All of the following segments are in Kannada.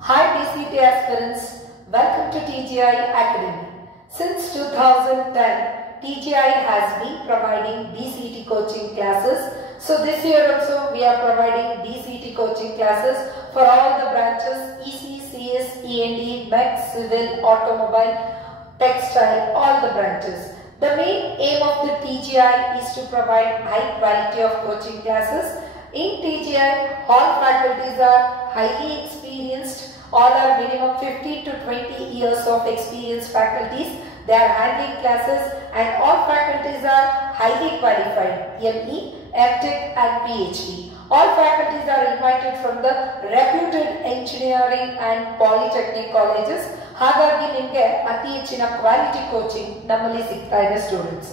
Hi DCT aspirants, welcome to TGI Academy. Since 2010, TGI has been providing DCT coaching classes. So this year also we are providing DCT coaching classes for all the branches EC, CS, E&E, Mech, Civil, Automobile, Textile, all the branches. The main aim of the TGI is to provide high quality of coaching classes. In TGI, all faculties are highly experienced. All are minimum 15 to 20 years of experienced faculties. They are handling classes and all faculties are highly qualified, ME, MTech and PhD. All faculties are invited from the reputed engineering and polytechnic colleges. ಹಾಗಾಗಿ ನಿಮಗೆ ಅತಿ ಹೆಚ್ಚಿನ ಕ್ವಾಲಿಟಿ ಕೋಚಿಂಗ್ ನಮ್ಮಲ್ಲಿ ಸಿಗ್ತಾ ಇದೆ ಸ್ಟೂಡೆಂಟ್ಸ್.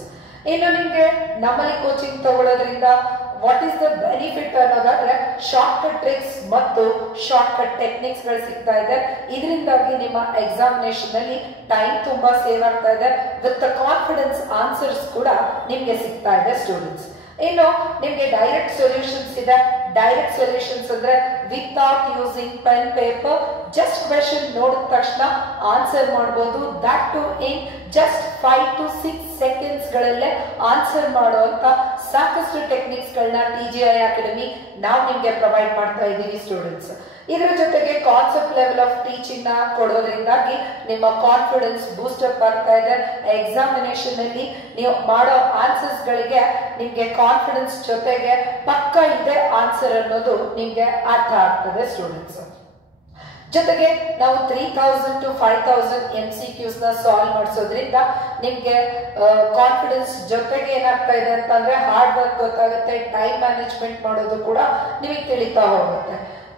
ಇನ್ನು ನಿಮಗೆ ನಮ್ಮಲ್ಲಿ ಕೋಚಿಂಗ್ ತಗೊಳ್ಳೋದ್ರಿಂದ ವಾಟ್ ಈಸ್ ದ ಬೆನಿಫಿಟ್ ಅನ್ನೋದಾದ್ರೆ ಶಾರ್ಟ್ ಕಟ್ ಟ್ರಿಕ್ಸ್ ಮತ್ತು ಶಾರ್ಟ್ ಕಟ್ ಟೆಕ್ನಿಕ್ಸ್ ಗಳು ಸಿಗ್ತಾ ಇದೆ. ಇದರಿಂದಾಗಿ ನಿಮ್ಮ ಎಕ್ಸಾಮಿನೇಷನ್ ಅಲ್ಲಿ ಟೈಮ್ ತುಂಬಾ ಸೇವ್ ಆಗ್ತಾ ಇದೆ. ವಿತ್ ಕಾನ್ಫಿಡೆನ್ಸ್ ಆನ್ಸರ್ಸ್ ಕೂಡ ನಿಮ್ಗೆ ಸಿಗ್ತಾ ಇದೆ ಸ್ಟೂಡೆಂಟ್ಸ್. ಇನ್ನು ನಿಮ್ಗೆ ಡೈರೆಕ್ಟ್ ಸೊಲ್ಯೂಷನ್ಸ್ ಇದೆ. ಡೈರೆಕ್ಟ್ ಸೊಲ್ಯೂಷನ್ಸ್ ಅಂದ್ರೆ without using pen paper just question ನೋಡಿದ ತಕ್ಷಣ ಆನ್ಸರ್ ಮಾಡಬಹುದು. That too in just 5 to 6 seconds ಗಳಲ್ಲೇ ಆನ್ಸರ್ ಮಾಡುವಂತ ಸಾಕಷ್ಟು ಟೆಕ್ನಿಕ್ಸ್ ಗಳನ್ನ TGI ಅಕಾಡೆಮಿ ನಾವು ನಿಮ್ಗೆ ಪ್ರೊವೈಡ್ ಮಾಡ್ತಾ ಇದ್ದೀವಿ ಸ್ಟೂಡೆಂಟ್ಸ್. ಇದರ ಜೊತೆಗೆ ಕಾನ್ಸೆಪ್ಟ್ ಲೆವೆಲ್ ಆಫ್ ಟೀಚಿಂಗ್ ನ ಕೊಡೋದ್ರಿಂದಾಗಿ ನಿಮ್ಮ ಕಾನ್ಫಿಡೆನ್ಸ್ ಬೂಸ್ಟ್ ಅಪ್ ಆಗ್ತಾ ಇದೆ. ಎಕ್ಸಾಮಿನೇಷನ್ ಅಲ್ಲಿ ನೀವು ಮಾಡೋ ಆನ್ಸರ್ಸ್ ಗಳಿಗೆ ನಿಮ್ಗೆ ಕಾನ್ಫಿಡೆನ್ಸ್ ಜೊತೆಗೆ ಪಕ್ಕ ಇದೆ ಆನ್ಸರ್ ಅನ್ನೋದು ನಿಮ್ಗೆ ಅರ್ಥ ಆಗ್ತದೆ ಸ್ಟೂಡೆಂಟ್ಸ್. ಜೊತೆಗೆ ನಾವು 3000 to 5000 MCQs ನ ಸಾಲ್ವ್ ಮಾಡಿಸೋದ್ರಿಂದ ನಿಮ್ಗೆ ಕಾನ್ಫಿಡೆನ್ಸ್ ಜೊತೆಗೆ ಏನಾಗ್ತಾ ಇದೆ ಅಂತಂದ್ರೆ ಹಾರ್ಡ್ ವರ್ಕ್ ಗೊತ್ತಾಗುತ್ತೆ, ಟೈಮ್ ಮ್ಯಾನೇಜ್ಮೆಂಟ್ ಮಾಡೋದು ಕೂಡ ನಿಮಗೆ ತಿಳಿತಾ ಹೋಗುತ್ತೆ.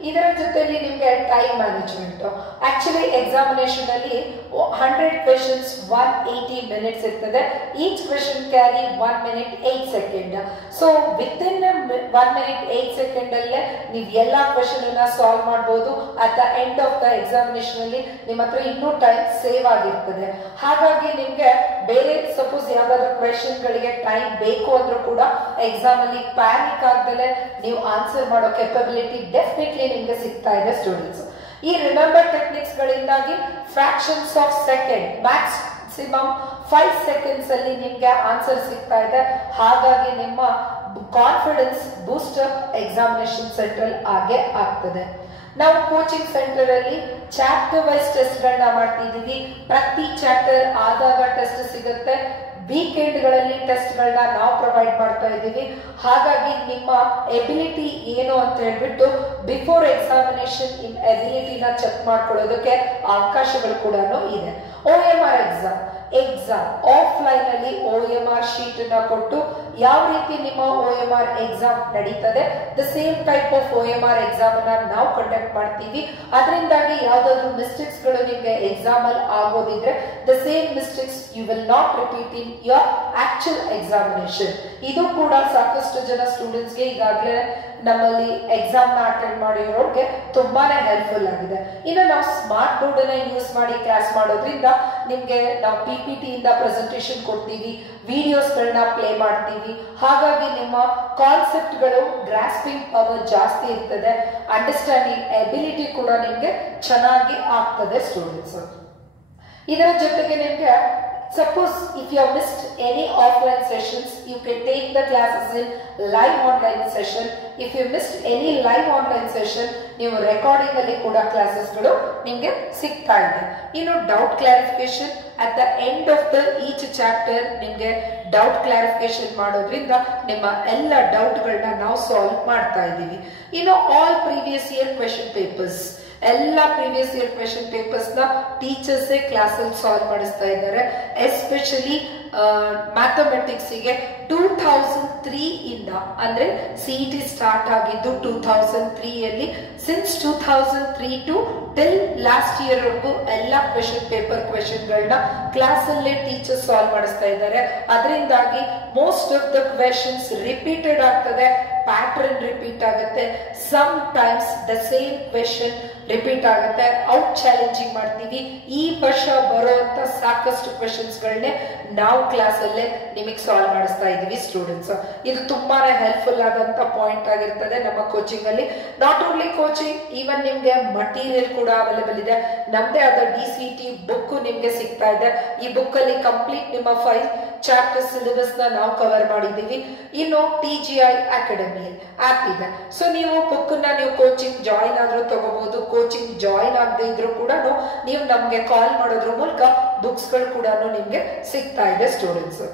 ಇದರ ಜೊತೆಲಿ ನಿಮ್ಗೆ ಟೈಮ್ ಮ್ಯಾನೇಜ್ಮೆಂಟ್ ಆಕ್ಚುಲಿ ಎಕ್ಸಾಮಿನೇಷನ್ ಅಲ್ಲಿ 100 ಕ್ವೆಶನ್ಸ್ 180 ಮಿನಿಟ್ಸ್ ಇರ್ತದೆ. Each question carry 1 minute 8 second. So with in 1 minute 8 second ಅಲ್ಲೇ ನೀವು ಎಲ್ಲಾ ಕ್ವೆಶನ್ ಅನ್ನ ಸಾಲ್ವ್ ಮಾಡಬಹುದು. At the end of the examination ಅಲ್ಲಿ ನಿಮ್ಮ ಹತ್ರ ಇನ್ನೂ ಟೈಮ್ ಸೇವ್ ಆಗಿರ್ತದೆ. ಹಾಗಾಗಿ ನಿಮ್ಗೆ ಬೇರೆ ಸಪೋಸ್ ಯಾವ್ದಾದ್ರು ಕ್ವೆಶನ್ ಗಳಿಗೆ ಟೈಮ್ ಬೇಕು ಅಂದ್ರೂ ಕೂಡ ಎಕ್ಸಾಮ್ ಅಲ್ಲಿ ಪ್ಯಾನಿಕ್ ಆಗ್ದಲೆ ನೀವು ಆನ್ಸರ್ ಮಾಡೋ ಕೆಪಬಿಲಿಟಿ ಡೆಫಿನೆಟ್ಲಿ ನಿಮ್ಗೆ ಸಿಗ್ತಾ ಇದೆ ಸ್ಟೂಡೆಂಟ್ಸ್. ಈ ರಿಮೆಂಬರ್ ಟೆಕ್ನಿಕ್ಸ್ ಗಳಿಂದಾಗಿ fractions of second maximum 5 seconds ಅಲ್ಲಿ ನಿಮ್ಗೆ ಆನ್ಸರ್ ಸಿಗ್ತಾ ಇದೆ. ಹಾಗಾಗಿ ನಿಮ್ಮ confidence boost up examination central ಆಗೇ ಆಗ್ತದೆ. ನಾವು ಕೋಚಿಂಗ್ ಸೆಂಟರ್ ಅಲ್ಲಿ ಚಾಪ್ಟರ್ ವೈಸ್ ಟೆಸ್ಟ್ ಗಳನ್ನ ಮಾಡ್ತಿದೀವಿ. ಪ್ರತಿ ಚಾಪ್ಟರ್ ಆದಾಗ ಟೆಸ್ಟ್ ಸಿಗುತ್ತೆ. ವೀಕೆಂಡ್ ಗಳಲ್ಲಿ ಟೆಸ್ಟ್ ಗಳನ್ನ ನಾವು ಪ್ರೊವೈಡ್ ಮಾಡ್ತಾ ಇದ್ದೀವಿ. ಹಾಗಾಗಿ ನಿಮ್ಮ ಎಬಿಲಿಟಿ ಏನು ಅಂತ ಹೇಳ್ಬಿಟ್ಟು ಬಿಫೋರ್ ಎಕ್ಸಾಮಿನೇಷನ್ ಎಬಿಲಿಟಿನ ಚೆಕ್ ಮಾಡ್ಕೊಳ್ಳೋದಕ್ಕೆ ಅವಕಾಶಗಳು ಕೂಡ ಇದೆ. OMR ಎಕ್ಸಾಮ್ ಆಫ್ಲೈನ್ ಅಲ್ಲಿ OMR ಶೀಟ್ ನ ಕೊಟ್ಟು ಯಾವ ರೀತಿ ನಿಮ್ಮ OMR ಎಕ್ಸಾಮ್ ನಡೀತದೆ the same type of OMR exam ಅನ್ನ ನಾವು ಕಂಡಕ್ಟ್ ಮಾಡ್ತೀವಿ. ಅದರಿಂದಾಗಿ ಯಾವ್ದಾದ್ರು ಮಿಸ್ಟೇಕ್ಸ್ ಗಳು ನಿಮ್ಗೆ ಎಕ್ಸಾಮ್ ಅಲ್ಲಿ ಆಗೋದಿದ್ರೆ the same mistakes you will not repeat in your actual examination. ಇದು ಕೂಡ ಸಾಕಷ್ಟು ಜನ ಸ್ಟೂಡೆಂಟ್ಸ್ ಗೆ ಈಗಾಗಲೇ ನಮ್ಮಲ್ಲಿ ಎಕ್ಸಾಮ್ ನ ಅಟೆಂಡ್ ಮಾಡಿರೋರಿಗೆ ತುಂಬಾನೇ ಹೆಲ್ಪ್ಫುಲ್ ಆಗಿದೆ. ಇನ್ನು ನಾವು ಸ್ಮಾರ್ಟ್ ಬೋರ್ಡ್ ಅನ್ನ ಯೂಸ್ ಮಾಡಿ ಕ್ಲಾಸ್ ಮಾಡೋದ್ರಿಂದ ನಿಮ್ಗೆ ನಾವು PPT ಇಂದ ಪ್ರೆಸೆಂಟೇಶನ್ ಕೊಡ್ತೀವಿ, ವಿಡಿಯೋಸ್ ಗಳನ್ನ ಪ್ಲೇ ಮಾಡ್ತೀವಿ. ಹಾಗಾಗಿ ನಿಮ್ಮ ಕಾನ್ಸೆಪ್ಟ್ ಗಳು ಗ್ರಾಸ್ಪಿಂಗ್ ಪವರ್ ಜಾಸ್ತಿ ಇರ್ತದೆ. ಅಂಡರ್ಸ್ಟ್ಯಾಂಡಿಂಗ್ ಎಬಿಲಿಟಿ ಕೂಡ ನಿಮ್ಗೆ ಚೆನ್ನಾಗಿ ಆಗ್ತದೆ ಸ್ಟೂಡೆಂಟ್ಸ್. ಇದರ ಜೊತೆಗೆ ನಿಮ್ಗೆ suppose if you have missed any offline sessions, you can take the classes in live online session. If you missed any live online session, ನೀವು ರೆಕಾರ್ಡಿಂಗ್ ಅಲ್ಲಿ ಕೂಡ ಕ್ಲಾಸಸ್ ಗಳು ನಿಮ್ಗೆ ಸಿಗ್ತಾ ಇದೆ. ಇನ್ನು doubt clarification at the end of the each chapter ನಿಮ್ಗೆ ಡೌಟ್ ಕ್ಲಾರಿಫಿಕೇಶನ್ ಮಾಡೋದ್ರಿಂದ ನಿಮ್ಮ ಎಲ್ಲ ಡೌಟ್ ಗಳನ್ನ ನಾವು ಸಾಲ್ವ್ ಮಾಡ್ತಾ ಇದ್ದೀವಿ. ಇನ್ನು all previous year question papers ಎಲ್ಲ ಪ್ರೀವಿಯಸ್ ಇಯರ್ ಕ್ವೆಶನ್ ಪೇಪರ್ಸ್ ನ ಟೀಚರ್ಸ್ ಕ್ಲಾಸ್ ಅಲ್ಲಿ ಸಾಲ್ವ್ ಮಾಡಿಸ್ತಾ ಇದ್ದಾರೆ. ಎಸ್ಪೆಷಲಿ ಮ್ಯಾಥಮೆಟಿಕ್ಸ್ ಗೆ 2003 ಇಂದ ಅಂದ್ರೆ CET ಸ್ಟಾರ್ಟ್ ಆಗಿದ್ದು 2003 ಅಲ್ಲಿ since 2003 to till last year ವರೆಗೂ ಎಲ್ಲ ಕ್ವೆಶನ್ ಪೇಪರ್ ಕ್ವೆಶನ್ ಗಳನ್ನ ಕ್ಲಾಸ್ ಅಲ್ಲೇ ಟೀಚರ್ಸ್ ಸಾಲ್ವ್ ಮಾಡಿಸ್ತಾ ಇದ್ದಾರೆ. ಅದರಿಂದಾಗಿ most of the questions repeated ಆಗ್ತದೆ, ಪ್ಯಾಟರ್ನ್ ರಿಪೀಟ್ ಆಗುತ್ತೆ. Sometimes the same question repeat ಆಗುತ್ತೆ. ಔಟ್ ಚಾಲೆಂಜಿಂಗ್ ಮಾಡ್ತೀವಿ. ಈ ವರ್ಷ ಬರುವಂತ ಸಾಕಷ್ಟು ಕ್ವೆಶನ್ಸ್ಗಳನ್ನೇ ನಾವು ಕ್ಲಾಸಲ್ಲೇ ನಿಮಗೆ ಸಾಲ್ವ್ ಮಾಡಿಸ್ತಾ ಇದೀವಿ ಸ್ಟೂಡೆಂಟ್ಸ್. ಇದು ತುಂಬಾನೇ ಹೆಲ್ಪ್ಫುಲ್ ಆದಂತ ಪಾಯಿಂಟ್ ಆಗಿರ್ತದೆ ನಮ್ಮ ಕೋಚಿಂಗ್ ಅಲ್ಲಿ. ನಾಟ್ ಓನ್ಲಿ ಕೋಚಿಂಗ್, ಈವನ್ ನಿಮ್ಗೆ ಮಟೀರಿಯಲ್ ಕೂಡ ಅವೈಲೇಬಲ್ ಇದೆ. ನಮ್ದೇ ಆದ DCT ಬುಕ್ ನಿಮ್ಗೆ ಸಿಗ್ತಾ ಇದೆ. ಈ ಬುಕ್ ಅಲ್ಲಿ ಕಂಪ್ಲೀಟ್ ನಿಮ್ಮ 5 ಚಾಪ್ಟರ್ ಸಿಲೆಬಸ್ ನ ನಾವು ಕವರ್ ಮಾಡಿದೀವಿ. ಇನ್ನು TGI ಅಕಾಡೆಮಿ ಆಪ್ ಇದೆ. ಸೊ ನೀವು ಬುಕ್ ನ ನೀವು ಕೋಚಿಂಗ್ ಜಾಯಿನ್ ಆದ್ರೂ ತಗೋಬಹುದು. ಕೋಚಿಂಗ್ ಜಾಯಿನ್ ಆಗದೆ ಇದ್ರೂ ಕೂಡ ನೀವು ನಮ್ಗೆ ಕಾಲ್ ಮಾಡೋದ್ರ ಮೂಲಕ ಬುಕ್ಸ್ ಗಳು ಕೂಡ ನಿಮ್ಗೆ ಸಿಗ್ತಾ ಇದೆ ಸ್ಟೂಡೆಂಟ್ಸ್.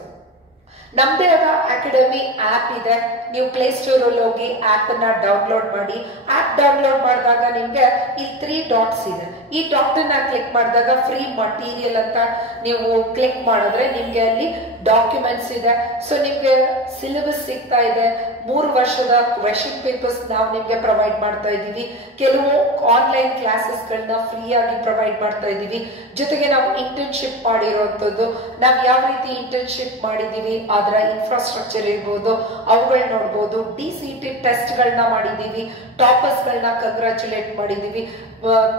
ನಮ್ದೇ ಆದ ಅಕಾಡೆಮಿ ಆಪ್ ಇದೆ. ನೀವು ಪ್ಲೇ ಸ್ಟೋರ್ ಅಲ್ಲಿ ಹೋಗಿ ಆಪ್ ಅನ್ನ ಡೌನ್ಲೋಡ್ ಮಾಡಿ. ಆಪ್ ಡೌನ್ಲೋಡ್ ಮಾಡಿದಾಗ ನಿಮ್ಗೆ ಈ 3 ಡಾಟ್ಸ್ ಇದೆ. ಈ ಡಾಟ್ ಅನ್ನ ಕ್ಲಿಕ್ ಮಾಡಿದಾಗ ಫ್ರೀ ಮಟೀರಿಯಲ್ ಅಂತ ನೀವು ಕ್ಲಿಕ್ ಮಾಡಿದ್ರೆ ನಿಮ್ಗೆ ಅಲ್ಲಿ ಡಾಕ್ಯುಮೆಂಟ್ಸ್ ಇದೆ. ಸೊ ನಿಮ್ಗೆ ಸಿಲೆಬಸ್ ಸಿಗ್ತಾ ಇದೆ. 3 ವರ್ಷದ ಕ್ವೆಶ್ಚನ್ ಪೇಪರ್ಸ್ ನಾವು ನಿಮ್ಗೆ ಪ್ರೊವೈಡ್ ಮಾಡ್ತಾ ಇದೀವಿ. ಕೆಲವು ಆನ್ಲೈನ್ ಕ್ಲಾಸಸ್ ಗಳನ್ನ ಫ್ರೀ ಆಗಿ ಪ್ರೊವೈಡ್ ಮಾಡ್ತಾ ಇದೀವಿ. ಜೊತೆಗೆ ನಾವು ಇಂಟರ್ನ್ಶಿಪ್ ಮಾಡಿರುವಂತದ್ದು, ನಾವು ಯಾವ ರೀತಿ ಇಂಟರ್ನ್ಶಿಪ್ ಮಾಡಿದೀವಿ, ಅದರ ಇನ್ಫ್ರಾಸ್ಟ್ರಕ್ಚರ್ ಇರ್ಬೋದು, ಅವುಗಳನ್ನ ನೋಡ್ಬೋದು. DCT ಟೆಸ್ಟ್ ಗಳನ್ನ ಮಾಡಿದೀವಿ. ಟಾಪರ್ಸ್ ಗಳನ್ನ ಕಂಗ್ರಾಚುಲೇಟ್ ಮಾಡಿದೀವಿ.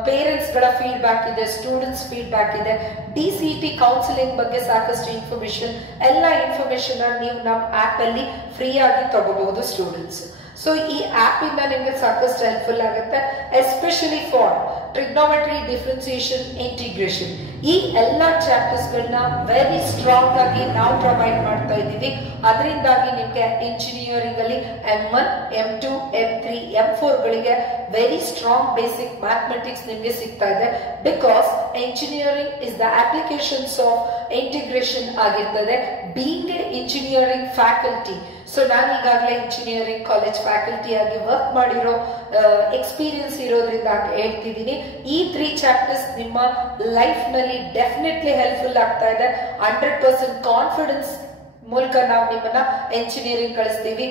ಪೇರೆಂಟ್ಸ್ ಗಳ ಫೀಡ್ಬ್ಯಾಕ್ ಇದೆ, ಸ್ಟೂಡೆಂಟ್ಸ್ ಫೀಡ್ಬ್ಯಾಕ್ ಇದೆ. DCT ಕೌನ್ಸಿಲಿಂಗ್ ಬಗ್ಗೆ ಸಾಕಷ್ಟು ಇನ್ಫಾರ್ಮೇಶನ್, ಎಲ್ಲ ಇನ್ಫಾರ್ಮೇಶನ್ ನೀವು ನಮ್ಮ ಆಪ್ ಅಲ್ಲಿ ಫ್ರೀ ಆಗಿ ತಗೋಬಹುದು ಸ್ಟೂಡೆಂಟ್ಸ್. ಸೊ ಈ ಆಪ್ ಇಂದ ನಿಮಗೆ ಸಾಕಷ್ಟು ಹೆಲ್ಪ್ಫುಲ್ ಆಗುತ್ತೆ, especially for trigonometry, differentiation, integration. ಈ ಎಲ್ಲ ಚಾಪ್ಟರ್ಸ್ ಗಳನ್ನ ವೆರಿ ಸ್ಟ್ರಾಂಗ್ ಆಗಿ ನಾವು ಪ್ರೊವೈಡ್ ಮಾಡ್ತಾ ಇದ್ದೀವಿ. ಅದರಿಂದಾಗಿ ನಿಮ್ಗೆ ಇಂಜಿನಿಯರಿಂಗ್ ಅಲ್ಲಿ M1, M2, M3, M4 ಗಳಿಗೆ ವೆರಿ ಸ್ಟ್ರಾಂಗ್ ಬೇಸಿಕ್ ಮ್ಯಾಥಮೆಟಿಕ್ಸ್ ನಿಮ್ಗೆ ಸಿಗ್ತಾ ಇದೆ. Because engineering is the applications of integration ಆಗಿರ್ತದೆ. Being a engineering faculty, so ನಾನು ಈಗಾಗಲೇ ಇಂಜಿನಿಯರಿಂಗ್ ಕಾಲೇಜ್ ಫ್ಯಾಕಲ್ಟಿ ಆಗಿ ವರ್ಕ್ ಮಾಡಿರೋ ಎಕ್ಸ್ಪೀರಿಯನ್ಸ್ ಇರೋದ್ರಿಂದ ಹೇಳ್ತಿದ್ದೀನಿ. ಈ 3 ಚಾಪ್ಟರ್ಸ್ ನಿಮ್ಮ ಲೈಫ್ ನಲ್ಲಿ ಡೆಫಿನೆಟ್ಲಿ ಹೆಲ್ಪ್ಫುಲ್ ಆಗ್ತಾ ಇದೆ. 100% ಕಾನ್ಫಿಡೆನ್ಸ್ ಮೂಲಕ ನಾವು ನಿಮ್ಮನ್ನ ಎಂಜಿನಿಯರಿಂಗ್ ಕಳಿಸ್ತೀವಿ.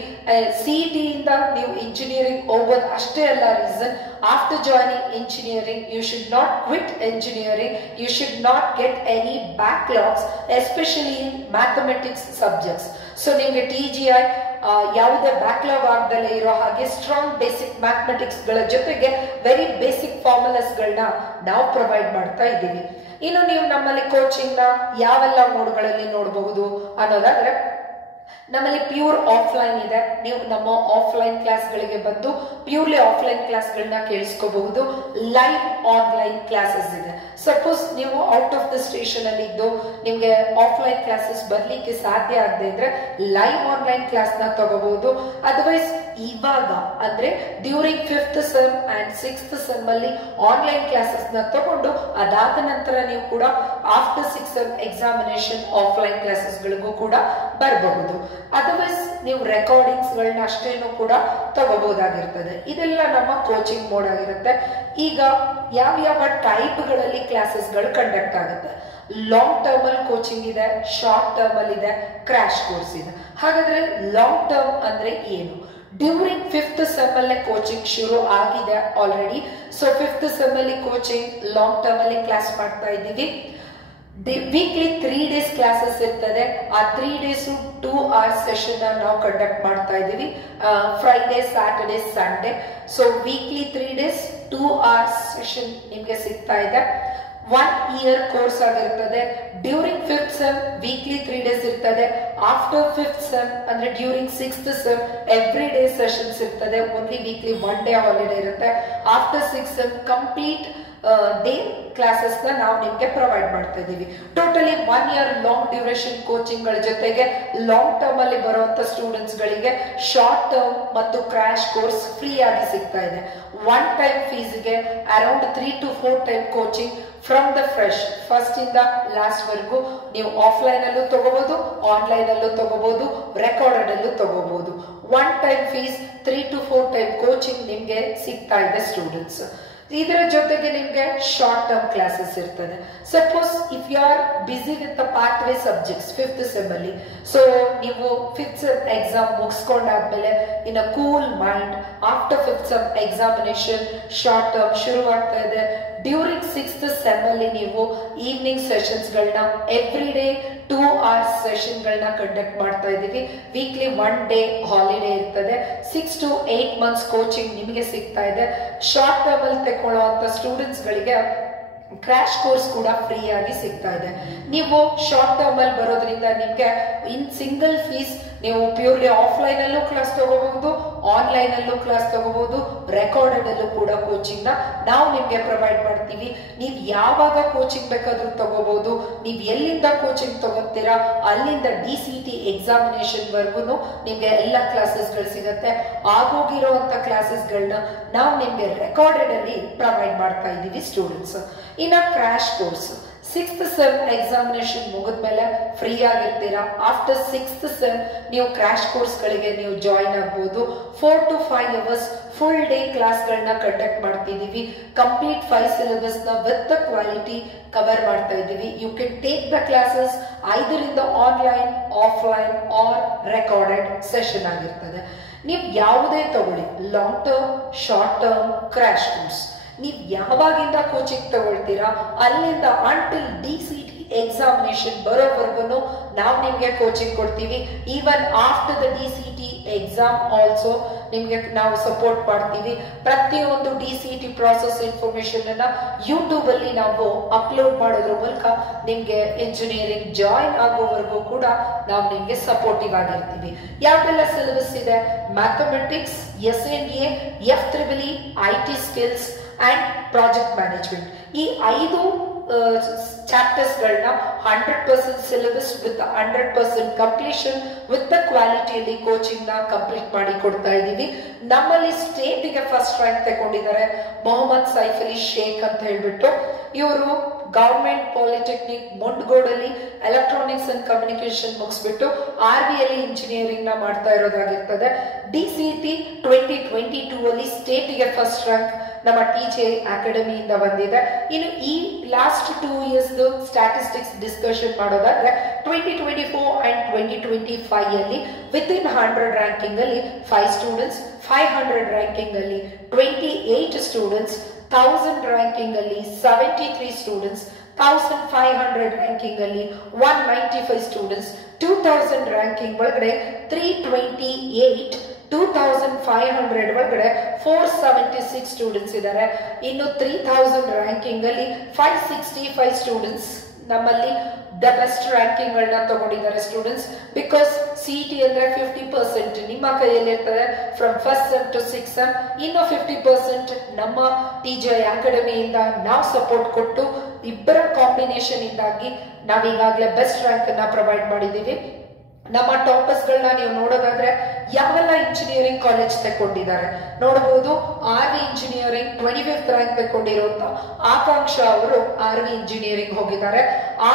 CET ಇಂದ ನೀವು ಇಂಜಿನಿಯರಿಂಗ್ ಹೋಗೋದು ಅಷ್ಟೇ ಅಲ್ಲ reason. After joining engineering you should not quit engineering. You should not get any backlogs, especially in mathematics subjects. So ನಿಮ್ಗೆ TGI ಯಾವುದೇ ಬ್ಯಾಕ್ಲಾಗ್ ಆಗದಲ್ಲೇ ಇರೋ ಹಾಗೆ ಸ್ಟ್ರಾಂಗ್ ಬೇಸಿಕ್ ಮ್ಯಾಥಮೆಟಿಕ್ಸ್ ಗಳ ಜೊತೆಗೆ ವೆರಿ ಬೇಸಿಕ್ ಫಾರ್ಮುಲಾಸ್ ಗಳನ್ನ ನಾವು ಪ್ರೊವೈಡ್ ಮಾಡ್ತಾ ಇದ್ದೀವಿ. ಇನ್ನು ನೀವು ನಮ್ಮಲ್ಲಿ ಕೋಚಿಂಗ್ ನ ಯಾವೆಲ್ಲ ಮೋಡ್ಗಳಲ್ಲಿ ನೋಡಬಹುದು ಅನ್ನೋದಾದ್ರೆ, ನಮ್ಮಲ್ಲಿ ಪ್ಯೂರ್ ಆಫ್ಲೈನ್ ಇದೆ. ನೀವು ನಮ್ಮ ಆಫ್ಲೈನ್ ಕ್ಲಾಸ್ ಗಳಿಗೆ ಬಂದು ಪ್ಯೂರ್ಲಿ ಆಫ್ಲೈನ್ ಕ್ಲಾಸ್ ಗಳನ್ನ ಕೇಳಿಸ್ಕೋಬಹುದು. ಲೈವ್ ಆನ್ಲೈನ್ ಕ್ಲಾಸಸ್ ಇದೆ. ಸಪೋಸ್ ನೀವು ಔಟ್ ಆಫ್ ದ ಸ್ಟೇಷನ್ ಅಲ್ಲಿ ಇದ್ದು ನಿಮ್ಗೆ ಆಫ್ಲೈನ್ ಕ್ಲಾಸಸ್ ಬರ್ಲಿಕ್ಕೆ ಸಾಧ್ಯ ಆಗದೆ ಇದ್ರೆ ಲೈವ್ ಆನ್ಲೈನ್ ಕ್ಲಾಸ್ ನ ತಗೋಬಹುದು. ಅದರ್ವೈಸ್ ಇವಾಗ ಅಂದ್ರೆ during 5th sem and 6th sem ಅಲ್ಲಿ ಆನ್ಲೈನ್ ಕ್ಲಾಸಸ್ ನ ತಗೊಂಡು ಅದಾದ ನಂತರ ನೀವು ಕೂಡ after 6th sem examination offline classes ಗಳಿಗೂ ಕೂಡ ಬರಬಹುದು. ಅದರ್ವೈಸ್ ನೀವು ರೆಕಾರ್ಡಿಂಗ್ಸ್ ಗಳನ್ನ ಅಷ್ಟೇನು ಕೂಡ ತಗೋಬಹುದಾಗಿರ್ತದೆ. ಇದೆಲ್ಲ ನಮ್ಮ ಕೋಚಿಂಗ್ ಮೋಡ್ ಆಗಿರುತ್ತೆ. ಈಗ ಯಾವ ಟೈಪ್ ಗಳಲ್ಲಿ ಕ್ಲಾಸಸ್ ಗಳು ಕಂಡಕ್ಟ್ ಆಗುತ್ತೆ. ಲಾಂಗ್ ಟರ್ಮ್ ಅಲ್ಲಿ ಕೋಚಿಂಗ್ ಇದೆ, ಶಾರ್ಟ್ ಟರ್ಮ್ ಅಲ್ಲಿ ಇದೆ, ಕ್ರಾಶ್ ಕೋರ್ಸ್ ಇದೆ. ಹಾಗಾದ್ರೆ ಲಾಂಗ್ ಟರ್ಮ್ ಅಂದ್ರೆ ಏನು? ಡ್ಯೂರಿಂಗ್ 5th ಸೆಮ್ ಅಲ್ಲೇ ಕೋಚಿಂಗ್ ಶುರು ಆಗಿದೆ ಆಲ್ರೆಡಿ. ಸೊ 5th ಸೆಮ್ ಅಲ್ಲಿ ಕೋಚಿಂಗ್ ಲಾಂಗ್ ಟರ್ಮ್ ಅಲ್ಲಿ ಕ್ಲಾಸ್ ಮಾಡ್ತಾ ಇದ್ದೀವಿ. ವೀಕ್ಲಿ 3 days ಕ್ಲಾಸಸ್ ಇರ್ತದೆ. ಆ 3 days 2 hours ಸೆಷನ್ ನಾವು ಕಂಡಕ್ಟ್ ಮಾಡ್ತಾ ಇದ್ದೀವಿ. Friday, Saturday, Sunday. So weekly 3 days 2 hours session ನಿಮ್ಗೆ ಸಿಗ್ತಾ ಇದೆ. 1 year ಕೋರ್ಸ್ ಆಗಿರ್ತದೆ. During 5th sem weekly 3 days ಇರ್ತದೆ. ಆಫ್ಟರ್ 5th ಸೆಮ್ ಅಂದ್ರೆ during 6th sem every day sessions ಇರ್ತದೆ. ಓನ್ಲಿ ವೀಕ್ಲಿ 1 day ಹಾಲಿಡೇ ಇರುತ್ತೆ. After 6th sem complete day classes ನ ನಾವು ನಿಮ್ಗೆ ಪ್ರೊವೈಡ್ ಮಾಡ್ತಾ ಇದೀವಿ. Totally 1 year long duration coaching ಗಳ ಜೊತೆಗೆ ಲಾಂಗ್ ಟರ್ಮ್ ಅಲ್ಲಿ ಬರುವಂತ ಸ್ಟೂಡೆಂಟ್ಸ್ ಗಳಿಗೆ ಶಾರ್ಟ್ ಟರ್ಮ್ ಮತ್ತು ಕ್ರಾಶ್ ಕೋರ್ಸ್ ಫ್ರೀ ಆಗಿ ಸಿಗ್ತಾ ಇದೆ. 1 time ಫೀಸ್ ಗೆ around 3 to 4 time coaching from the fresh first ಇಂದ ಲಾಸ್ಟ್ ವರೆಗೂ ನೀವು ಆಫ್ಲೈನ್ ಅಲ್ಲೂ ತಗೋಬಹುದು, ಆನ್ಲೈನ್ ಅಲ್ಲೂ ತಗೋಬಹುದು, ರೆಕಾರ್ಡೆಡ್ ಅಲ್ಲೂ ತಗೋಬಹುದು. 1 time fees 3 to 4 time coaching ನಿಮ್ಗೆ ಸಿಗ್ತಾ ಇದೆ ಸ್ಟೂಡೆಂಟ್ಸ್. ಇದರ ಜೊತೆಗೆ ನಿಮ್ಗೆ ಶಾರ್ಟ್ ಟರ್ಮ್ ಕ್ಲಾಸಸ್ ಇರ್ತದೆ. Suppose if you are busy with the pathway subjects 5th sem ಅಲ್ಲಿ, ಸೊ ನೀವು 5th ಸೆಮ್ ಎಕ್ಸಾಮ್ ಮುಗಿಸ್ಕೊಂಡಾದ್ಮೇಲೆ in a cool mind after 5th sem examination short term ಶುರು ಆಗ್ತಾ ಇದೆ. ಡ್ಯೂರಿಂಗ್ 6th ಸೆಮ್ ಅಲ್ಲಿ ನೀವು ಈವ್ನಿಂಗ್ ಸೆಷನ್ಸ್ಗಳನ್ನ ಎವ್ರಿ ಡೇ 2 hours ಸೆಷನ್ಗಳನ್ನ ಕಂಡಕ್ಟ್ ಮಾಡ್ತಾ ಇದ್ದೀವಿ. ವೀಕ್ಲಿ 1 day ಹಾಲಿಡೇ ಇರ್ತದೆ. 6 to 8 months ಕೋಚಿಂಗ್ ನಿಮಗೆ ಸಿಗ್ತಾ ಇದೆ. ಶಾರ್ಟ್ ಟರ್ಮ್ ಅಲ್ಲಿ ತಗೊಳ್ಳುವಂತ ಸ್ಟೂಡೆಂಟ್ಸ್ ಗಳಿಗೆ ಕ್ರಾಶ್ ಕೋರ್ಸ್ ಕೂಡ ಫ್ರೀ ಆಗಿ ಸಿಗ್ತಾ ಇದೆ. ನೀವು ಶಾರ್ಟ್ ಟರ್ಮ್ ಅಲ್ಲಿ ಬರೋದ್ರಿಂದ ನಿಮ್ಗೆ ಇನ್ ಸಿಂಗಲ್ ಫೀಸ್ ನೀವು ಪ್ಯೂರ್ಲಿ ಆಫ್ಲೈನ್ ಅಲ್ಲೂ ಕ್ಲಾಸ್ ತಗೋಬಹುದು, ಆನ್ಲೈನ್ ಅಲ್ಲೂ ಕ್ಲಾಸ್ ತಗೋಬಹುದು, ರೆಕಾರ್ಡೆಡ್ ಅಲ್ಲೂ ಕೂಡ ಕೋಚಿಂಗ್ ನ ನಾವು ನಿಮ್ಗೆ ಪ್ರೊವೈಡ್ ಮಾಡ್ತೀವಿ. ನೀವು ಯಾವಾಗ ಕೋಚಿಂಗ್ ಬೇಕಾದ್ರೂ ತಗೋಬಹುದು. ನೀವು ಎಲ್ಲಿಂದ ಕೋಚಿಂಗ್ ತಗೋತೀರಾ ಅಲ್ಲಿಂದ DCT ಎಕ್ಸಾಮಿನೇಷನ್ ವರ್ಗು ನಿಮ್ಗೆ ಎಲ್ಲ ಕ್ಲಾಸಸ್ಗಳು ಸಿಗತ್ತೆ. ಆಗೋಗಿರುವಂತ ಕ್ಲಾಸಸ್ಗಳನ್ನ ನಾವು ನಿಮ್ಗೆ ರೆಕಾರ್ಡೆಡ್ ಅಲ್ಲಿ ಪ್ರೊವೈಡ್ ಮಾಡ್ತಾ ಇದ್ದೀವಿ ಸ್ಟೂಡೆಂಟ್ಸ್. ಇನ್ನ crash course 6th sem examination ಮುಗಿದ್ಮೇಲೆ ಫ್ರೀ ಆಗಿರ್ತೀರಾ. ಆಫ್ಟರ್ 6th ಸೆಮ್ ನೀವು ಕ್ರಾಶ್ ಕೋರ್ಸ್ ಗಳಿಗೆ ನೀವು ಜಾಯಿನ್ ಆಗ್ಬೋದು. 4 to 5 hours ಫುಲ್ ಡೇ ಕ್ಲಾಸ್ಗಳನ್ನ ಕಂಡಕ್ಟ್ ಮಾಡ್ತಿದೀವಿ. ಕಂಪ್ಲೀಟ್ 5 syllabus ನ ವಿತ್ ದ ಕ್ವಾಲಿಟಿ ಕವರ್ ಮಾಡ್ತಾ ಇದ್ದೀವಿ. You can take the classes ಐದರಿಂದ online, offline or recorded session ಆಗಿರ್ತದೆ. ನೀವು ಯಾವುದೇ ತಗೊಳ್ಳಿ, long term, short term, crash course, ನೀವು ಯಾವಾಗಿಂದ ಕೋಚಿಂಗ್ ತಗೊಳ್ತೀರಾ ಅಲ್ಲಿಂದ ಅಂಟಿಲ್ DCT ಎಕ್ಸಾಮಿನೇಷನ್ ಬರೋವರೆಗೂ ನಾವು ನಿಮ್ಗೆ ಕೋಚಿಂಗ್ ಕೊಡ್ತೀವಿ. Even after the DCT exam also ನಿಮ್ಗೆ ನಾವು ಸಪೋರ್ಟ್ ಮಾಡ್ತೀವಿ. ಪ್ರತಿಯೊಂದು DCT ಪ್ರಾಸೆಸ್ ಇನ್ಫಾರ್ಮೇಶನ್ ಅನ್ನ ಯೂಟ್ಯೂಬ್ ಅಲ್ಲಿ ನಾವು ಅಪ್ಲೋಡ್ ಮಾಡೋದ್ರ ಮೂಲಕ ನಿಮ್ಗೆ ಇಂಜಿನಿಯರಿಂಗ್ ಜಾಯಿನ್ ಆಗೋವರೆಗೂ ಕೂಡ ನಾವು ನಿಮ್ಗೆ ಸಪೋರ್ಟಿವ್ ಆಗಿರ್ತೀವಿ. ಯಾವೆಲ್ಲ ಸಿಲೆಬಸ್ ಇದೆ? Mathematics, SNDA, FEEE, IT skills and project management. ಈ 5 ಚಾಪ್ಟರ್ಸ್ ಗಳನ್ನ 100% syllabus with 100% completion with the ಕ್ವಾಲಿಟಿಯಲ್ಲಿ ಕೋಚಿಂಗ್ ನ ಕಂಪ್ಲೀಟ್ ಮಾಡಿ ಕೊಡ್ತಾ ಇದ್ದೀವಿ. ನಮ್ಮಲ್ಲಿ ಸ್ಟೇಟ್ ಗೆ ಫಸ್ಟ್ ರ್ಯಾಂಕ್ ತಗೊಂಡಿದ್ದಾರೆ ಮೊಹಮ್ಮದ್ ಸೈಫ್ ಅಲಿ ಶೇಖ್ ಅಂತ ಹೇಳ್ಬಿಟ್ಟು. ಇವರು ಗವರ್ಮೆಂಟ್ ಪಾಲಿಟೆಕ್ನಿಕ್ ಮುಂಡ್ಗೋಡಲ್ಲಿ ಎಲೆಕ್ಟ್ರಾನಿಕ್ಸ್ ಅಂಡ್ ಕಮ್ಯುನಿಕೇಶನ್ ಮುಗಿಸ್ಬಿಟ್ಟು RV ಅಲ್ಲಿ ಇಂಜಿನಿಯರಿಂಗ್ ನ ಮಾಡ್ತಾ ಇರೋದಾಗಿರ್ತದೆ. DCT 2022 ಅಲ್ಲಿ ಸ್ಟೇಟ್ ಗೆ ಫಸ್ಟ್ ರ್ಯಾಂಕ್ ನಮ್ಮ TGI ಅಕಾಡೆಮಿಯಿಂದ ಬಂದಿದೆ. ಇನ್ನು ಈ ಲಾಸ್ಟ್ 2 years ಸ್ಟಾಟಿಸ್ಟಿಕ್ಸ್ ಡಿಸ್ಕಷನ್ ಮಾಡೋದಾದ್ರೆ 2024 ಅಂಡ್ 2025 ಅಲ್ಲಿ ವಿತಿನ್ 100 ರ್ಯಾಂಕಿಂಗ್ ಅಲ್ಲಿ 5 ಸ್ಟೂಡೆಂಟ್ಸ್, 500 ರ್ಯಾಂಕಿಂಗ್ ಅಲ್ಲಿ 28 ಸ್ಟೂಡೆಂಟ್ಸ್, 1000 ರ್ಯಾಂಕಿಂಗ್ ಅಲ್ಲಿ 73 ಸ್ಟೂಡೆಂಟ್ಸ್, 1500 ರ್ಯಾಂಕಿಂಗ್ ಅಲ್ಲಿ 195 ಸ್ಟೂಡೆಂಟ್ಸ್, 2000 ರ್ಯಾಂಕಿಂಗ್ ಒಳಗಡೆ 328, 2500 ಒಳಗಡೆ 476 ಸ್ಟೂಡೆಂಟ್ಸ್ ಇದ್ದಾರೆ. ಇನ್ನು 3000 ರ್ಯಾಂಕಿಂಗ್ ಅಲ್ಲಿ 565 ಸ್ಟೂಡೆಂಟ್ಸ್ ನಮ್ಮಲ್ಲಿ ದ ಬೆಸ್ಟ್ ರ್ಯಾಂಕಿಂಗ್ ಗಳನ್ನ ತಗೊಂಡಿದ್ದಾರೆ ಸ್ಟೂಡೆಂಟ್ಸ್. ಬಿಕಾಸ್ CET ಅಂದ್ರೆ 50% ನಿಮ್ಮ ಕೈಯಲ್ಲಿ ಇರ್ತದೆ from first sem to 6th sem. ಇನ್ನು 50% ನಮ್ಮ TGI ಅಕಾಡೆಮಿಯಿಂದ ನಾವು ಸಪೋರ್ಟ್ ಕೊಟ್ಟು ಇಬ್ಬರ ಕಾಂಬಿನೇಷನ್ ಇಂದಾಗಿ ನಾವೀಗಾಗಲೇ ಬೆಸ್ಟ್ ರ್ಯಾಂಕ್ ಅನ್ನ ಪ್ರೊವೈಡ್ ಮಾಡಿದ್ದೀವಿ. ನಮ್ಮ ಟಾಪರ್ಸ್ ಗಳನ್ನ ನೀವು ನೋಡೋದಾದ್ರೆ ಯಾವೆಲ್ಲ ಇಂಜಿನಿಯರಿಂಗ್ ಕಾಲೇಜ್ ತಗೊಂಡಿದ್ದಾರೆ ನೋಡಬಹುದು. RV ಇಂಜಿನಿಯರಿಂಗ್ 25th ರ್ಯಾಂಕ್ ತಗೊಂಡಿರುವಂತ ಆಕಾಂಕ್ಷ ಅವರು RV ಇಂಜಿನಿಯರಿಂಗ್ ಹೋಗಿದ್ದಾರೆ.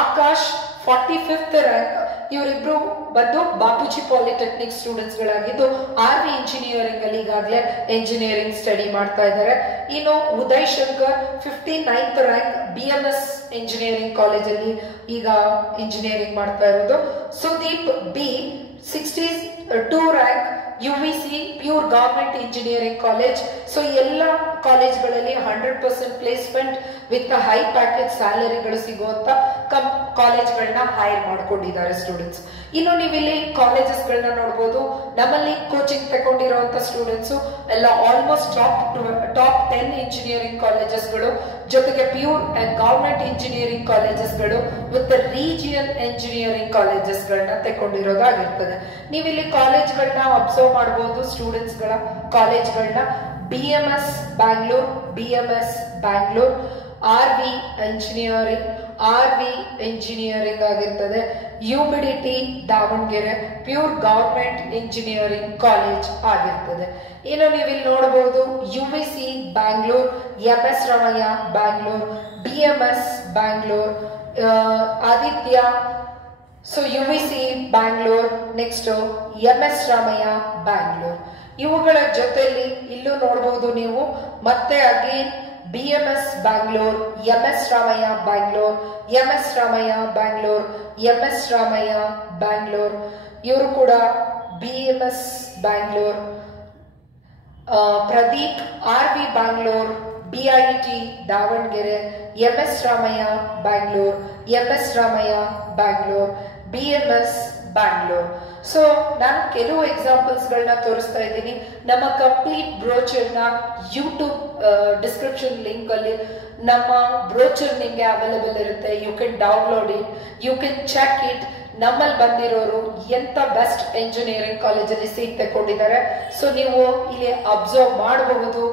Akash 45th rank. ಇವರಿಬ್ರು ಬಂದು ಬಾಪೂಜಿ ಪಾಲಿಟೆಕ್ನಿಕ್ ಸ್ಟೂಡೆಂಟ್ಸ್ ಗಳಾಗಿದ್ದು RV ಇಂಜಿನಿಯರಿಂಗ್ ಅಲ್ಲಿ ಈಗಾಗಲೇ ಇಂಜಿನಿಯರಿಂಗ್ ಸ್ಟಡಿ ಮಾಡ್ತಾ ಇದ್ದಾರೆ. ಇನ್ನು Uday Shankar 59th rank BMS engineering college ಅಲ್ಲಿ ಈಗ ಇಂಜಿನಿಯರಿಂಗ್ ಮಾಡ್ತಾ ಇರೋದು. Sudeep B 62 rank UVC pure government engineering college. So ಎಲ್ಲ ಕಾಲೇಜ್ಗಳಲ್ಲಿ 100% ಪ್ಲೇಸ್ಮೆಂಟ್ ವಿತ್ ಹೈ ಪ್ಯಾಕೇಜ್ ಸ್ಯಾಲರಿಗಳು ಸಿಗುವಂತ ಕಾಲೇಜ್ಗಳನ್ನ ಹೈರ್ ಮಾಡ್ಕೊಂಡಿದ್ದಾರೆ ಸ್ಟೂಡೆಂಟ್ಸ್. ಇನ್ನು ನೀವು ಇಲ್ಲಿ ಕಾಲೇಜಸ್ ಗಳನ್ನ ನೋಡಬಹುದು. ನಮ್ಮಲ್ಲಿ ಕೋಚಿಂಗ್ ತಗೊಂಡಿರುವಂತ ಸ್ಟೂಡೆಂಟ್ಸ್ ಎಲ್ಲ ಆಲ್ಮೋಸ್ಟ್ ಟಾಪ್ 10 ಇಂಜಿನಿಯರಿಂಗ್ ಕಾಲೇಜಸ್ ಗಳು, ಜೊತೆಗೆ ಪ್ಯೂರ್ ಗವರ್ಮೆಂಟ್ ಇಂಜಿನಿಯರಿಂಗ್ ಕಾಲೇಜಸ್ ಗಳು ವಿತ್ ರೀಜಿಯನ್ ಇಂಜಿನಿಯರಿಂಗ್ ಕಾಲೇಜಸ್ ಗಳನ್ನ ತಗೊಂಡಿರೋದಾಗಿರ್ತದೆ. ನೀವು ಇಲ್ಲಿ ಕಾಲೇಜ್ಗಳನ್ನ ಅಬ್ಸರ್ವ್ ಮಾಡಬಹುದು. ಸ್ಟೂಡೆಂಟ್ಸ್ ಗಳ ಕಾಲೇಜ್ಗಳನ್ನ BMS ಬ್ಯಾಂಗ್ಳೂರ್, RV ಇಂಜಿನಿಯರಿಂಗ್ ಆಗಿರ್ತದೆ. UMIDITY Davanagere pure government engineering college ಆಗಿರ್ತದೆ. ಇನ್ನು ನೀವು ಇಲ್ಲಿ ನೋಡಬಹುದು UVC Bangalore, MS Ramaiah Bangalore, BMS Bangalore, Aditya. So UVC Bangalore, next MS Ramaiah Bangalore. ಇವುಗಳ ಜೊತೆಯಲ್ಲಿ ಇಲ್ಲೂ ನೋಡಬಹುದು ನೀವು ಮತ್ತೆ again BMS Bangalore, MS Ramaiah Bangalore, MS Ramaiah Bangalore, MS Ramaiah Bangalore. ಇವರು ಕೂಡ BMS Bangalore. Pradeep RV Bangalore, BIT Davanagere, MS Ramaiah Bangalore, MS Ramaiah Bangalore, BMS Bangalore. So ನಾನು ಕೆಲವು ಎಕ್ಸಾಂಪಲ್ಸ್ಗಳನ್ನ ತೋರಿಸ್ತಾ ಇದ್ದೀನಿ. ನಮ್ಮ ಕಂಪ್ಲೀಟ್ ಬ್ರೋಚರ್ನ ಯೂಟ್ಯೂಬ್ ಡಿಸ್ಕ್ರಿಪ್ಷನ್ ಲಿಂಕ್ ಅಲ್ಲಿ ನಮ್ಮ ಬ್ರೋಚರ್ ನಿಮಗೆ ಅವೈಲೇಬಲ್ ಇರುತ್ತೆ. You can download it, you can check it. ನಮ್ಮಲ್ಲಿ ಬಂದಿರೋರು ಎಂತ ಬೆಸ್ಟ್ ಎಂಜಿನಿಯರಿಂಗ್ ಕಾಲೇಜಲ್ಲಿ ಸೀಟ್ ತಗೊಂಡಿದ್ದಾರೆ. ಸೊ ನೀವು ಇಲ್ಲಿ ಅಬ್ಸರ್ವ್ ಮಾಡಬಹುದು.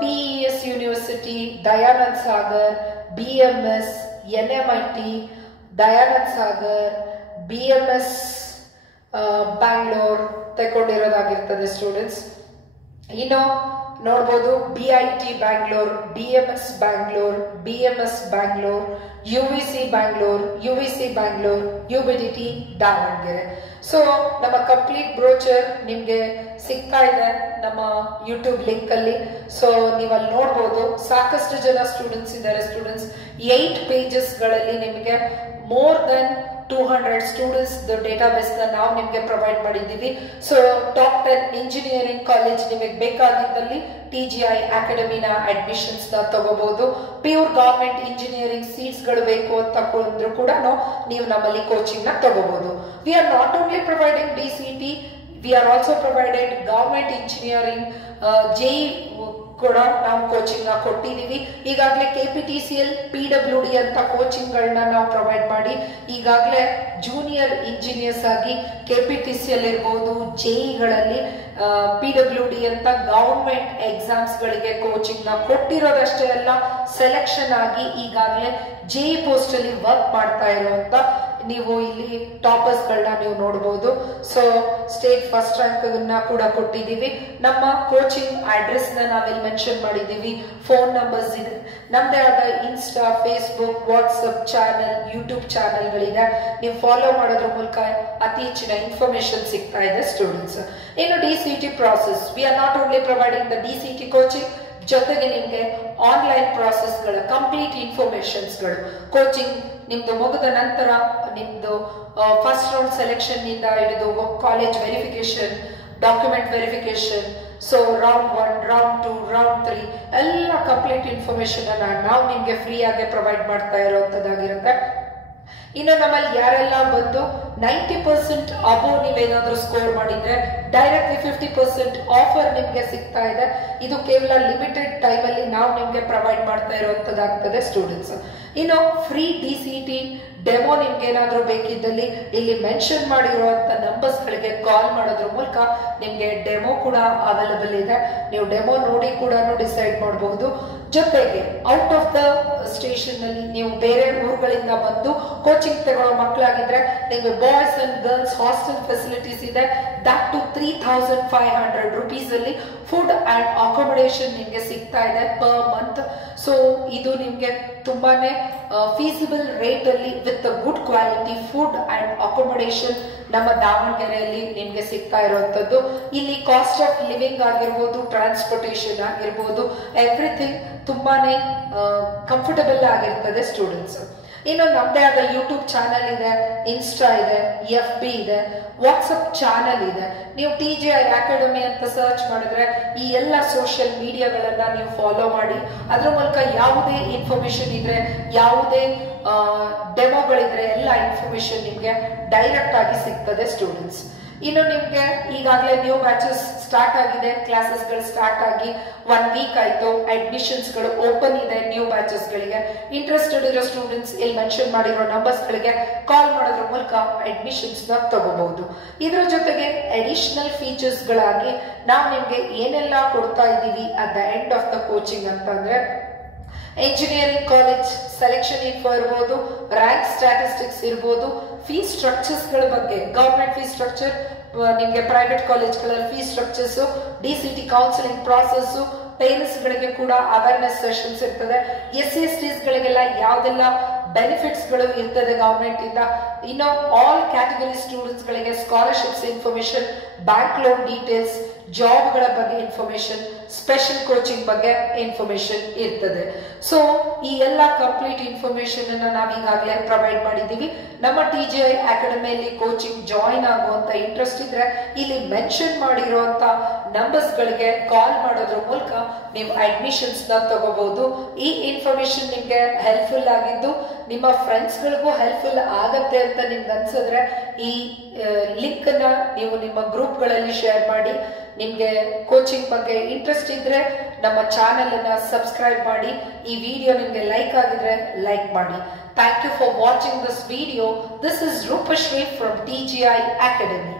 PES university, Dayanand Sagar, BMS, NMIT, Dayanand Sagar, BMS Bangalore ತಗೊಂಡಿರೋದಾಗಿರ್ತದೆ ಸ್ಟೂಡೆಂಟ್ಸ್. ಇನ್ನು ನೋಡ್ಬೋದು BIT Bangalore, BMS Bangalore, BMS Bangalore, UVC Bangalore, UVC Bangalore, UBDT Davanagere. So ನಮ್ಮ ಕಂಪ್ಲೀಟ್ ಬ್ರೋಚರ್ ನಿಮ್ಗೆ ಸಿಗ್ತಾ ಇದೆ ನಮ್ಮ ಯೂಟ್ಯೂಬ್ ಲಿಂಕ್ ಅಲ್ಲಿ. ಸೊ ನೀವಲ್ಲಿ ನೋಡ್ಬೋದು ಸಾಕಷ್ಟು ಜನ ಸ್ಟೂಡೆಂಟ್ಸ್ ಇದ್ದಾರೆ. ಸ್ಟೂಡೆಂಟ್ಸ್ 8 pages ಗಳಲ್ಲಿ ನಿಮಗೆ ಮೋರ್ ದೆನ್ 200 ಸ್ಟೂಡೆಂಟ್ಸ್ ಡೇಟಾಬೇಸ್ ನಾವು ನಿಮಗೆ ಪ್ರೊವೈಡ್ ಮಾಡಿದ್ದೀವಿ. ಸೊ ಟಾಪ್ 10 ಇಂಜಿನಿಯರಿಂಗ್ ಕಾಲೇಜ್ ನಿಮಗೆ ಬೇಕಾಗಿದ್ದಲ್ಲಿ TGI ಅಕಾಡೆಮಿನ ಅಡ್ಮಿಷನ್ಸ್ ನ ತಗೋಬಹುದು. ಪ್ಯೂರ್ ಗವರ್ಮೆಂಟ್ ಇಂಜಿನಿಯರಿಂಗ್ ಸೀಟ್ಸ್ ಗಳು ಬೇಕು ಅಂತ ತಗೊಂಡ್ರು ಕೂಡ ನೀವು ನಮ್ಮಲ್ಲಿ ಕೋಚಿಂಗ್ ನ ತಗೋಬಹುದು. We are not only providing DCT, we are also provided government engineering JEE ಕೂಡ ನಾವು ಕೋಚಿಂಗ್ ನ ಕೊಟ್ಟಿದೀವಿ. ಈಗಾಗಲೇ KPTCL, PWD ಅಂತ ಕೋಚಿಂಗ್ ಗಳನ್ನ ನಾವು ಪ್ರೊವೈಡ್ ಮಾಡಿ ಈಗಾಗಲೇ ಜೂನಿಯರ್ ಇಂಜಿನಿಯರ್ಸ್ ಆಗಿ KPTCL ಇರಬಹುದು, JEE PWD ಅಂತ ಗವರ್ಮೆಂಟ್ ಎಕ್ಸಾಮ್ಸ್ ಗಳಿಗೆ ಕೋಚಿಂಗ್ ನ ಕೊಟ್ಟಿರೋದಷ್ಟೇ ಅಲ್ಲ, ಸೆಲೆಕ್ಷನ್ ಆಗಿ ಈಗಾಗಲೇ JEE ಪೋಸ್ಟ್ ಅಲ್ಲಿ ವರ್ಕ್ ಮಾಡ್ತಾ ಇರುವಂತ ನೀವು ಇಲ್ಲಿ ಟಾಪರ್ಸ್ ಗಳನ್ನ ನೀವು ನೋಡಬಹುದು. ಸೊ ಸ್ಟೇಟ್ ಫಸ್ಟ್ ರ್ಯಾಂಕ್ ಕೂಡ ಕೊಟ್ಟಿದ್ದೀವಿ. ನಮ್ಮ ಕೋಚಿಂಗ್ ಅಡ್ರೆಸ್ ನ ನಾವಿಲ್ಲಿ ಮೆನ್ಷನ್ ಮಾಡಿದ್ದೀವಿ. ಫೋನ್ ನಂಬರ್ಸ್ ಇದೆ. ನಮ್ದೇ ಆದ insta, Facebook, WhatsApp channel, YouTube channel ಗಳಿದೆ. ನೀವು ಫಾಲೋ ಮಾಡೋದ್ರ ಮೂಲಕ ಅತಿ ಹೆಚ್ಚಿನ ಇನ್ಫಾರ್ಮೇಶನ್ ಸಿಗ್ತಾ ಇದೆ ಸ್ಟೂಡೆಂಟ್ಸ್. ಇನ್ನು DCT process, we are not only providing the DCT coaching, ಜೊತೆಗೆ ನಿಮ್ಗೆ ಆನ್ಲೈನ್ ಪ್ರಾಸೆಸ್ ಗಳ ಕಂಪ್ಲೀಟ್ ಇನ್ಫಾರ್ಮೇಶನ್ಸ್ ಗಳು ಕೋಚಿಂಗ್ ನಿಮ್ದು ಮುಗಿದ ನಂತರ ನಿಮ್ದು ಫಸ್ಟ್ ರೌಂಡ್ ಸೆಲೆಕ್ಷನ್ ನಿಂದ ಹಿಡಿದು college verification, document verification, so round 1, round 2, round 3 ಎಲ್ಲ ಕಂಪ್ಲೀಟ್ ಇನ್ಫಾರ್ಮೇಶನ್ ನಾವು ನಿಮ್ಗೆ ಫ್ರೀ ಆಗಿ ಪ್ರೊವೈಡ್ ಮಾಡ್ತಾ ಇರುವಂತದ್ದಾಗಿರುತ್ತೆ. ಇನ್ನು ನಮ್ಮಲ್ಲಿ ಯಾರೆಲ್ಲ ಬಂದು 90% ಅಬೋವ್ ನೀವೇನಾದ್ರೂ ಸ್ಕೋರ್ ಮಾಡಿದ್ರೆ ಡೈರೆಕ್ಟ್ಲಿ 50% ಆಫರ್ ನಿಮ್ಗೆ ಸಿಗ್ತಾ ಇದೆ. ಇದು ಕೇವಲ ಲಿಮಿಟೆಡ್ ಟೈಮ್ ಅಲ್ಲಿ ನಾವು ನಿಮ್ಗೆ ಪ್ರೊವೈಡ್ ಮಾಡ್ತಾ ಇರುವಂತದ್ದಾಗ್ತದೆ ಸ್ಟೂಡೆಂಟ್ಸ್. ಇನ್ನು ಫ್ರೀ DCT ಡೆಮೋ ನಿಮ್ಗೆ ಏನಾದ್ರೂ ಬೇಕಿದ್ದಲ್ಲಿ ಇಲ್ಲಿ ಮೆನ್ಷನ್ ಮಾಡಿರುವಂತ ನಂಬರ್ಸ್ ಗಳಿಗೆ ಕಾಲ್ ಮಾಡೋದ್ರ ಮೂಲಕ ನಿಮ್ಗೆ ಡೆಮೋ ಕೂಡ ಅವೈಲೇಬಲ್ ಇದೆ. ನೀವು ಡೆಮೋ ನೋಡಿ ಕೂಡ ಡಿಸೈಡ್ ಮಾಡಬಹುದು. ಜೊತೆಗೆ ಔಟ್ ಆಫ್ ದ ಸ್ಟೇಷನ್ ಅಲ್ಲಿ ನೀವು ಬೇರೆ ಊರುಗಳಿಂದ ಬಂದು ಕೋಚಿಂಗ್ ತಗೊಳ್ಳೋ ಮಕ್ಕಳಾಗಿದ್ರೆ ನಿಮಗೆ boys and girls hostel facilities ಇದೆ. ದಟ್ ಟು 3500 rupees ಅಲ್ಲಿ ಫುಡ್ ಅಂಡ್ ಅಕಾಮಡೇಷನ್ ನಿಮ್ಗೆ ಸಿಗ್ತಾ ಇದೆ ಪರ್ ಮಂತ್. ಸೊ ಇದು ನಿಮ್ಗೆ ತುಂಬಾನೇ ಫೀಸಿಬಲ್ ರೇಟ್ ಅಲ್ಲಿ with good quality food and accommodation ನಮ್ಮ ದಾವಣಗೆರೆಯಲ್ಲಿ ನಿಮ್ಗೆ ಸಿಗ್ತಾ ಇರುವಂತದ್ದು. ಇಲ್ಲಿ ಕಾಸ್ಟ್ ಆಫ್ ಲಿವಿಂಗ್ ಆಗಿರ್ಬೋದು, ಟ್ರಾನ್ಸ್ಪೋರ್ಟೇಷನ್ ಆಗಿರ್ಬೋದು, ಎವ್ರಿಥಿಂಗ್ ತುಂಬಾನೇ ಕಂಫರ್ಟಬಲ್ ಆಗಿರ್ತದೆ ಸ್ಟೂಡೆಂಟ್ಸ್. ಇನ್ನು ನಮ್ದೇ ಆದ ಯೂಟ್ಯೂಬ್ ಚಾನೆಲ್ ಇದೆ, ಇನ್ಸ್ಟಾ ಇದೆ, FB ಇದೆ, ವಾಟ್ಸಪ್ ಚಾನೆಲ್ ಇದೆ. ನೀವು TGI ಅಕಾಡೆಮಿ ಅಂತ ಸರ್ಚ್ ಮಾಡಿದ್ರೆ ಈ ಎಲ್ಲ ಸೋಷಿಯಲ್ ಮೀಡಿಯಾಗಳನ್ನ ನೀವು ಫಾಲೋ ಮಾಡಿ ಅದ್ರ ಮೂಲಕ ಯಾವುದೇ ಇನ್ಫಾರ್ಮೇಶನ್ ಇದ್ರೆ, ಯಾವುದೇ ಡೆಮೋಗಳಿದ್ರೆ ಎಲ್ಲ ಇನ್ಫಾರ್ಮೇಶನ್ ನಿಮ್ಗೆ ಡೈರೆಕ್ಟ್ ಆಗಿ ಸಿಗ್ತದೆ ಸ್ಟೂಡೆಂಟ್ಸ್. ಇನ್ನು ನಿಮ್ಗೆ ಈಗಾಗಲೇ ನ್ಯೂ ಬ್ಯಾಚಸ್ ಸ್ಟಾರ್ಟ್ ಆಗಿದೆ, ಕ್ಲಾಸಸ್ ಗಳು ಸ್ಟಾರ್ಟ್ ಆಗಿ 1 week ಆಯ್ತು. ಅಡ್ಮಿಷನ್ಸ್ ಗಳು ಓಪನ್ ಇದೆ ನ್ಯೂ ಬ್ಯಾಚಸ್ ಗಳಿಗೆ. ಇಂಟ್ರೆಸ್ಟೆಡ್ ಇರೋ ಸ್ಟೂಡೆಂಟ್ಸ್ ಇಲ್ಲಿ ಮೆನ್ಷನ್ ಮಾಡಿರೋ ನಂಬರ್ಸ್ ಗಳಿಗೆ ಕಾಲ್ ಮಾಡೋದ್ರ ಮೂಲಕ ಅಡ್ಮಿಷನ್ಸ್ ನ ತಗೋಬಹುದು. ಇದ್ರ ಜೊತೆಗೆ ಅಡಿಷನಲ್ ಫೀಚರ್ಸ್ ಗಳಾಗಿ ನಾವು ನಿಮ್ಗೆ ಏನೆಲ್ಲ ಕೊಡ್ತಾ ಇದ್ದೀವಿ at the end of the coaching ಅಂತ ಅಂದ್ರೆ, ಎಂಜಿನಿಯರಿಂಗ್ ಕಾಲೇಜ್ ಸೆಲೆಕ್ಷನ್ ಇನ್ಫೋ ಇರ್ಬೋದು, ರ್ಯಾಂಕ್ ಸ್ಟ್ಯಾಟಿಸ್ಟಿಕ್ಸ್ ಇರ್ಬೋದು, ಫೀಸ್ ಸ್ಟ್ರಕ್ಚರ್ಸ್ ಗಳ ಬಗ್ಗೆ, ಗವರ್ಮೆಂಟ್ ಫೀಸ್ ಸ್ಟ್ರಕ್ಚರ್, ನಿಮ್ಗೆ ಪ್ರೈವೇಟ್ ಕಾಲೇಜ್ಗಳಲ್ಲಿ fees structures, DCT counselling process, parents ಗಳಿಗೆ ಕೂಡ ಅವೇರ್ನೆಸ್ ಸೆಷನ್ಸ್ ಇರ್ತದೆ. SC/STs ಗಳಿಗೆಲ್ಲ ಯಾವ್ದೆಲ್ಲ ಬೆನಿಫಿಟ್ಸ್ ಗಳು ಇರ್ತದೆ ಗವರ್ಮೆಂಟ್ ಇಂದ. ಇನ್ನು ಆಲ್ ಕ್ಯಾಟಗರಿ ಸ್ಟೂಡೆಂಟ್ಸ್ ಗಳಿಗೆ scholarships information bank loan details, ಜಾಬ್ಗಳ ಬಗ್ಗೆ ಇನ್ಫಾರ್ಮೇಶನ್, ಸ್ಪೆಷಲ್ ಕೋಚಿಂಗ್ ಬಗ್ಗೆ ಇನ್ಫಾರ್ಮೇಶನ್ ಇರ್ತದೆ. ಸೊ ಈ ಎಲ್ಲ ಕಂಪ್ಲೀಟ್ ಇನ್ಫಾರ್ಮೇಶನ್ ಅನ್ನ ನಾವೀಗಾಗಲೇ ಪ್ರೊವೈಡ್ ಮಾಡಿದ್ದೀವಿ. ನಮ್ಮ TGI ಅಕಾಡೆಮಿಯಲ್ಲಿ ಕೋಚಿಂಗ್ ಜಾಯಿನ್ ಆಗುವಂತ ಇಂಟ್ರೆಸ್ಟ್ ಇದ್ರೆ ಇಲ್ಲಿ ಮೆನ್ಷನ್ ಮಾಡಿರುವಂತ ನಂಬರ್ಸ್ ಗಳಿಗೆ ಕಾಲ್ ಮಾಡೋದ್ರ ಮೂಲಕ ನೀವು ಅಡ್ಮಿಷನ್ಸ್ ನ ತಗೋಬಹುದು. ಈ ಇನ್ಫಾರ್ಮೇಶನ್ ನಿಮ್ಗೆ ಹೆಲ್ಪ್ಫುಲ್ ಆಗಿದ್ದು ನಿಮ್ಮ ಫ್ರೆಂಡ್ಸ್ ಗಳಿಗೂ ಹೆಲ್ಪ್ಫುಲ್ ಆಗತ್ತೆ ಅಂತ ನಿಮ್ಗೆ ಅನ್ಸಿದ್ರೆ ಈ ಲಿಂಕ್ ನ ನೀವು ನಿಮ್ಮ ಗ್ರೂಪ್ ಗಳಲ್ಲಿ ಶೇರ್ ಮಾಡಿ. ನಿಮ್ಗೆ ಕೋಚಿಂಗ್ ಬಗ್ಗೆ ಇಂಟ್ರೆಸ್ಟ್ ಇದ್ರೆ ನಮ್ಮ ಚಾನೆಲ್ ಅನ್ನ ಸಬ್ಸ್ಕ್ರೈಬ್ ಮಾಡಿ. ಈ ವಿಡಿಯೋ ನಿಮ್ಗೆ ಲೈಕ್ ಆಗಿದ್ರೆ ಲೈಕ್ ಮಾಡಿ. Thank you for watching this video. This is Rupashri from TGI Academy.